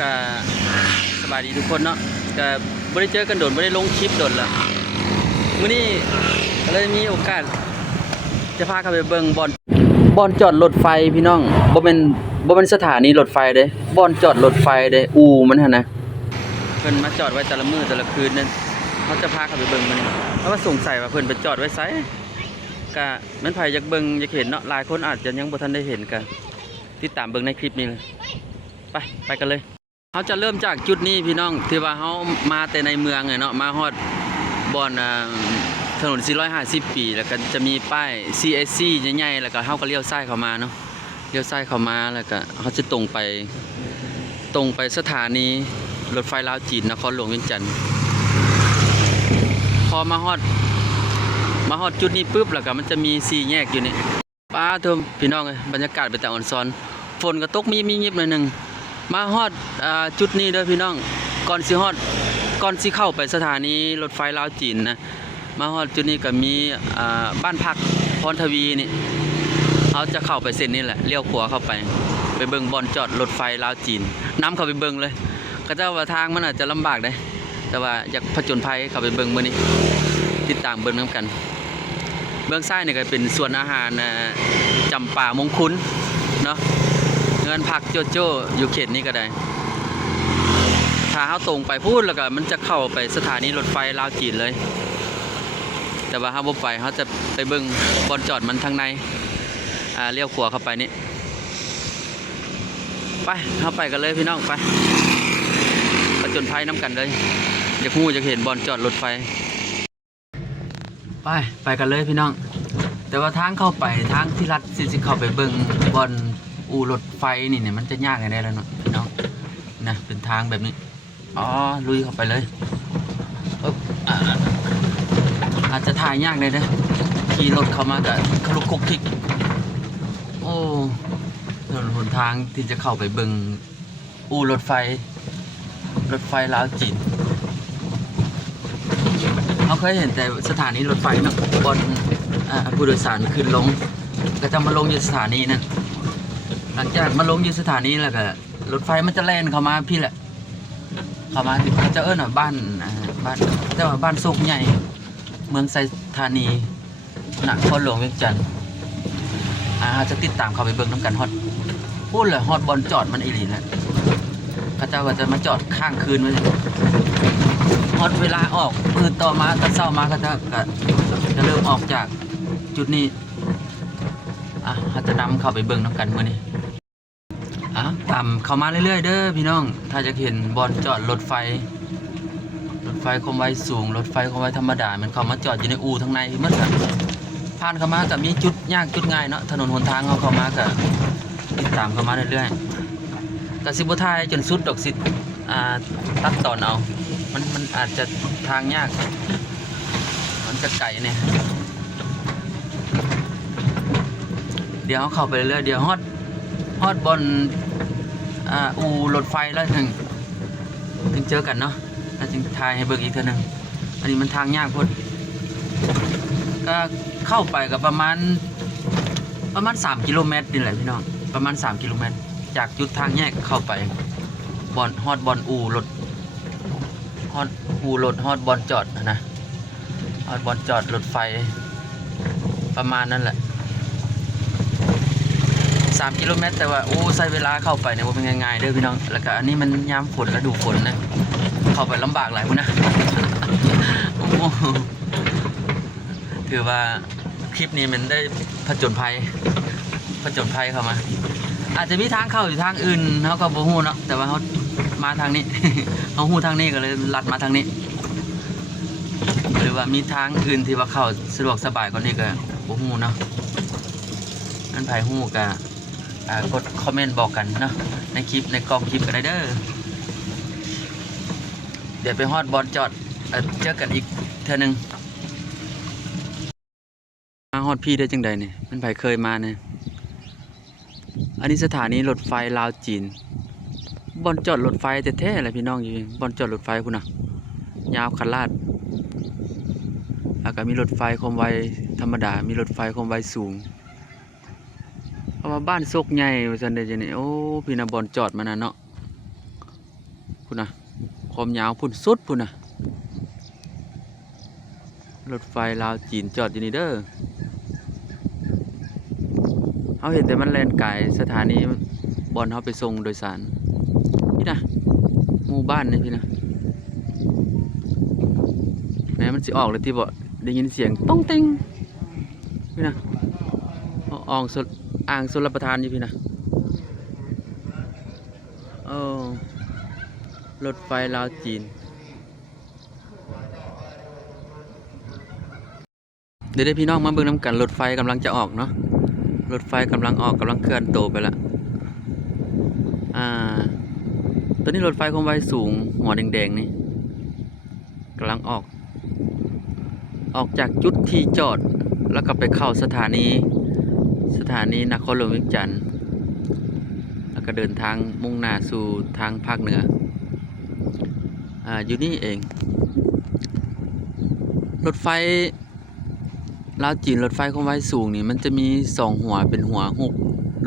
ก็สบายดีทุกคนเนาะก็ไม่ได้เจอกันโดนไม่ได้ลงคลิปโดนละมื้อนี้ก็เลยมีโอกาสจะพาเข้าไปเบิ่งบอนจอดรถไฟพี่น้องบ่เป็นสถานีรถไฟเด้บอนจอดรถไฟเด้อู่มันหั่นนะเพิ่นมาจอดไว้แต่ละมื้อแต่ละคืนนั่นเขาจะพาเข้าไปเบิ่งมันเพราะว่าสงสัยว่าเพิ่นไปจอดไว้ไสก็มันไผอยากเบิ่งอยากเห็นเนาะหลายคนอาจจะยังบ่ทันได้เห็นกันติดตามเบิ่งในคลิปนี้เลยไปกันเลยเขาจะเริ่มจากจุดนี้พี่น้องที่ว่าเขามาแต่ในเมืองเนาะมาฮอดบอนถนน450 ปีแล้วก็จะมีป้าย CSC ใหญ่ๆแล้วก็เขาก็เลี้ยวซ้ายเข้ามาเนาะเลี้ยวซ้ายเข้ามาแล้วก็เขาจะตรงไปสถานีรถไฟลาวจีนนครหลวงเวียงจันทน์พอมาฮอดจุดนี้ปุ๊บแล้วก็มันจะมี4แยกอยู่นี่ป้าเทิมพี่น้องบรรยากาศเป็นแต่อ่อนซ้อนฝนก็ตกมียิบหน่อยนึงมาฮอดจุดนี้เด้อพี่น้องก่อนสิเข้าไปสถานีรถไฟลาวจีนนะมาฮอดจุดนี้ก็มีบ้านพักพรทวีนี่เขาจะเข้าไปเส้นนี้แหละเลี้ยวขวาเข้าไปเบิ่งบอนจอดรถไฟลาวจีนน้ำเข้าไปเบิ่งเลยก็จะว่าทางมันอาจจะลำบากได้แต่ว่าอยากผจญภัยเข้าไปเบิ่งมื้อนี้ติดตามเบิ่งนำกันเบื้องซ้ายนี่ก็เป็นส่วนอาหารจำป่ามงคุนเนาะเงินพักโจโจ้อยู่เขตนี้ก็ได้ถ้าเขาตรงไปพูดแล้วก็มันจะเข้าไปสถานีรถไฟลาวจีนเลยแต่ว่าเขาบ่ไปเขาจะไปเบิ่งบอนจอดมันทางในเลี้ยวขวาเข้าไปนี่ไปเข้าไปกันเลยพี่น้องไปผจญภัยน้ำกันเลยอยากเห็นบอนจอดรถไฟไปกันเลยพี่น้องแต่ว่าทางเข้าไปทางที่รัดสิเข้าไปเบิ่งบอนอู่รถไฟนี่เนี่ยมันจะยากยังไงแล้วเนาะพี่น้องนะเป็นทางแบบนี้ลุยเข้าไปเลยอาจจะถ่ายยากเลยนะขี่รถเข้ามากับคลุกคลิกคลิกโอ้ถนนหนทางที่จะเข้าไปเบิ่งอู่รถไฟลาวจีนเขาเคยเห็นแต่สถานีรถไฟเนาะบนผู้โดยสารขึ้นลงก็จะมาลงอยู่สถานีนั่นหลังจากมาลงอยู่สถานีแล้วก็รถไฟมันจะแล่นเข้ามาพี่แหละเข้ามาที่เขาจะบ้านแต่ว่าบ้านโศกใหญ่เมืองไซธานีนครหลวงเวียงจันทน์จะติดตามเขาไปเบิ่งน้ำกันฮอดพูดเลยฮอดบอลจอดมันอีหลีนะเขาจะมาจอดข้างคืนไว้ฮอดเวลาออกมือต่อมาตอนเช้ามาเขาจะเริ่มออกจากจุดนี้เขาจะนำเข้าไปเบิ่งน้ำกันมื้อนี้ตามเข้ามาเรื่อยๆเด้อพี่น้องถ้าจะเห็นบอลจอดรถไฟความไวสูงรถไฟความไวธรรมดามันเข้ามาจอดอยู่ในอู่ทางในเมื่อกันผ่านเข้ามากับมีจุดยากจุดง่ายเนาะถนนหนทางเข้ามากับติดตามเข้ามาเรื่อยๆแต่สิบท้ายจนสุดดอกสิตัดตอนเอามันอาจจะทางยากมันจะไกลเนี่ยเดี๋ยวเข้าไปเรื่อยเดี๋ยวฮอดบนอู่รถไฟแล้วถึงเจอกันเนาะแล้วจึงถ่ายให้เบิกอีกเท่านึงอันนี้มันทางยากพุทธก็เข้าไปกับประมาณ3 กิโลเมตรนี่แหละพี่น้องประมาณ3 กิโลเมตรจากจุดทางแยกเข้าไปฮอดบอนอู่รถฮอดบอนจอดนะฮอดบอนจอดรถไฟประมาณนั้นแหละ3 กิโลเมตรแต่ว่าใช้เวลาเข้าไปเนี่ยว่าเป็นง่ายๆเด้อพี่น้องแล้วก็อันนี้มันยามฝนฤดูฝนนะเข้าไปลำบากหลายคนนะคือว่าคลิปนี้มันได้ผจญภัยเข้ามาอาจจะมีทางเข้าอยู่ทางอื่นเขาก็บ่ฮู้เนาะแต่ว่าเขามาทางนี้ เขาฮู้ทางนี้ก็เลยลัดมาทางนี้หรือว่ามีทางอื่นที่ว่าเข้าสะดวกสบายกว่านี้ก็บ่ฮู้เนาะนั่นไผฮู้ก็กดคอมเมนต์บอกกันเนาะในคลิปในกล่องคลิปกันได้เด้อเดี๋ยวไปฮอดบอลจอดเจอกันอีกเท่านึงมาฮอดพี่ได้จังใดเนี่ยมันไผเคยมาเนี่ยอันนี้สถานีรถไฟลาวจีนบอลจอดรถไฟแท้ๆเลยพี่น้องอยู่บอลจอดรถไฟคุณน่ะยาวคันลาดแล้วก็มีรถไฟความไวธรรมดามีรถไฟความไวสูงเพราะว่าบ้านโศกใหญ่ว่าซั่นเด้อจ้ะนี่พี่น่ะบอลจอดมาน่ะเนาะ พุ่นนะความยาวพุ่นสุดพุ่นนะรถไฟลาวจีนจอดอยู่นี่เด้อเขาเห็นแต่มันแล่นไกลสถานีบอลเขาไปส่งโดยสารพี่นะหมู่บ้านนี่พี่นะแม้มันสิออกเลยที่บ่ได้ยินเสียงต้องเต็งพี่นะอ่องสุดอ่างสุรประทานอยู่พี่นะเออรถไฟลาวจีนเดี๋ยวได้พี่น้องมาเบิ่งน้ำกันรถไฟกำลังจะออกเนาะรถไฟกำลังออกกำลังเคลื่อนตัวไปละตัวนี้รถไฟความไวสูงหัวแดงๆนี่กำลังออกจากจุดที่จอดแล้วก็ไปเข้าสถานีนครหลวงเวียงจันทร์แล้วก็เดินทางมุ่งหน้าสู่ทางภาคเหนืออยู่นี่เองรถไฟลาวจีนรถไฟความไวสูงนี่มันจะมี2หัวเป็นหัวหุบ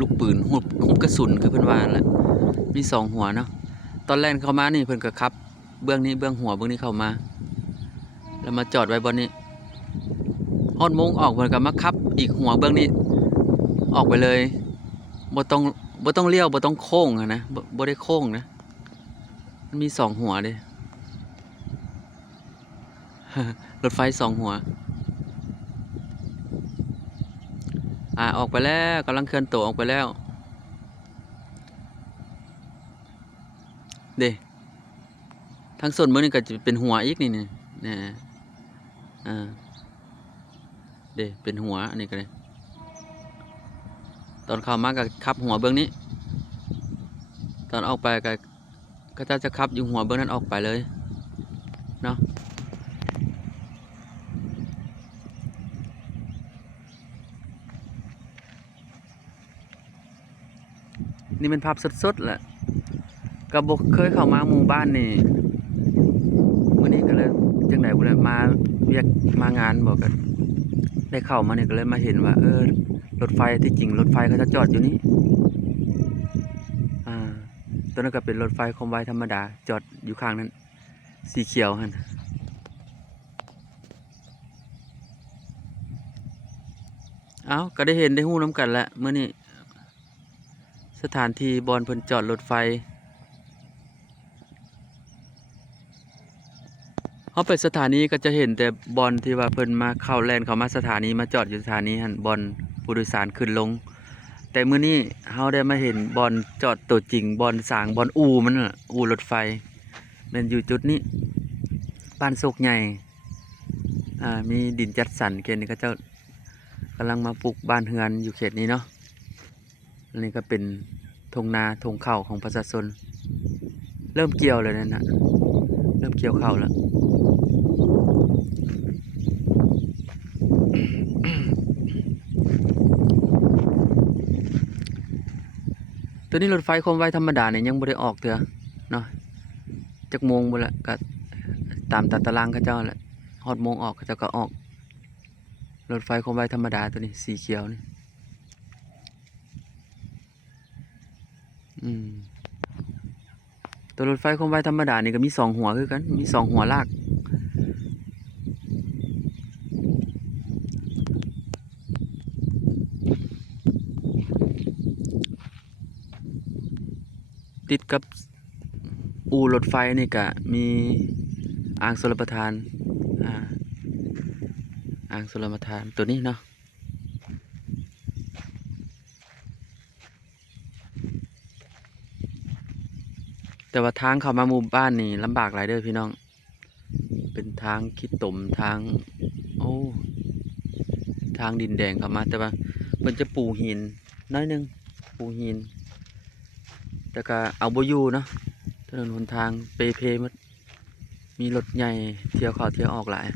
ลูกปืนหุบกระสุนคือเพิ่นว่าแหละมี2หัวเนาะตอนแรกเข้ามานี่เพิ่นก็ขับเบื้องนี้เบื้องหัวเบื้องนี้เข้ามาแล้วมาจอดไว้บนนี้ฮอดโมงออกเพิ่นก็มาขับอีกหัวเบื้องนี้ออกไปเลยบ่ต้องเลี้ยวบ่ต้องโค้งนะบ่ได้โค้งนะมันมี2หัวเด้ รถไฟ2หัวออกไปแล้วกำลังเคลื่อนตัวออกไปแล้วเด้ทั้งส่วนมือนี่ก็จะเป็นหัวอีกนี่นะเด้เป็นหัวอันนี้ก็เลยตอนเข้ามาก็ขับหัวเบื้องนี้ตอนออกไปก็จะขับอยู่หัวเบื้องนั้นออกไปเลยเนาะนี่เป็นภาพสดๆแหละกระบอกเคยเข้ามาหมู่บ้านนี่วันนี้ก็เลยจังไหนก็เลยมาเรียกมางานบอกกันได้เข้ามาเนี่ยก็เลยมาเห็นว่ารถไฟที่จริงรถไฟเขาจะจอดอยู่นี่ตัวนั้นก็เป็นรถไฟความไวธรรมดาจอดอยู่ข้างนั้นสีเขียวฮะก็ได้เห็นได้หู้น้ำกันแล้วเมื่อนี้สถานที่บอลเพิ่นจอดรถไฟเขาไปสถานีก็จะเห็นแต่บอลที่ว่าเพิ่นมาเข้าแลนเข้ามาสถานีมาจอดอยู่สถานีหันบอลผู้โดยสารขึ้นลงแต่มื้อนี้เขาได้มาเห็นบอลจอดตัวจริงบอลสร้างบอลมันน่ะรถไฟมันอยู่จุดนี้บ้านโศกใหญ่มีดินจัดสรรเขตนี้ก็จะกำลังมาปลูกบ้านเฮือนอยู่เขตนี้เนาะอันนี้ก็เป็นทงนาทงข้าวของประชาชนเริ่มเกี่ยวเลยนั่นนะเริ่มเกี่ยวข้าวแล้วตัวนี้รถไฟความไวธรรมดาเนี่ยยังไม่ได้ออกเถอะเนาะจักโมงบ่ละก็ตามตารางเขาเจ้าแหละฮอดโมงออกเขาเจ้าก็ออกรถไฟความไวธรรมดาตัวนี้สีเขียวนี่ตัวรถไฟความไวธรรมดานี่ก็มี2หัวคือกันมี2หัวลากติดกับรถไฟนี่ก็มีอ่างชลประทานอ่างชลประทานตัวนี้เนาะแต่ว่าทางเข้ามาหมู่บ้านนี่ลำบากหลายเด้อพี่น้องเป็นทางขี้ตมทางทางดินแดงเข้ามาแต่ว่ามันจะปูหินน้อยนึงปูหินแต่ก็เอาบ่อยู่เนาะถนนหนทางเปหมดมีรถใหญ่เที่ยวเข้าเที่ยวออกหลาย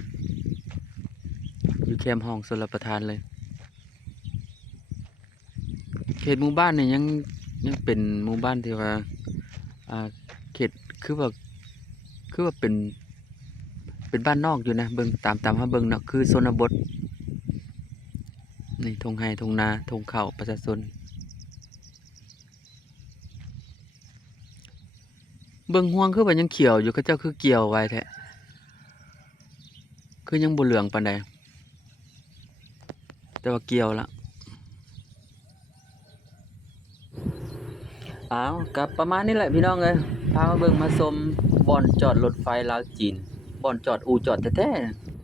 อยู่แคมป์ห้องชลประทานเลยเขตหมู่บ้านเนี่ยยังเป็นหมู่บ้านที่ว่าเขตคือว่าเป็นบ้านนอกอยู่นะเบิ่งตามเบิ่งเนาะคือชนบทนี่ทงไห้ทงนาทงข้าวประชาชน เบิ่งห่วงคือว่ายังเขียวอยู่เขาเจ้าคือเกี่ยวไว้แท้คือยังบ่เหลืองปานใดแต่ว่าเกี่ยวละอ้าวก็ประมาณนี้แหละพี่น้องเอ้ยพามาเบิ่งมาชมบ่อนจอดรถไฟลาวจีนบ่อนจอดอู่จอดแท้ๆ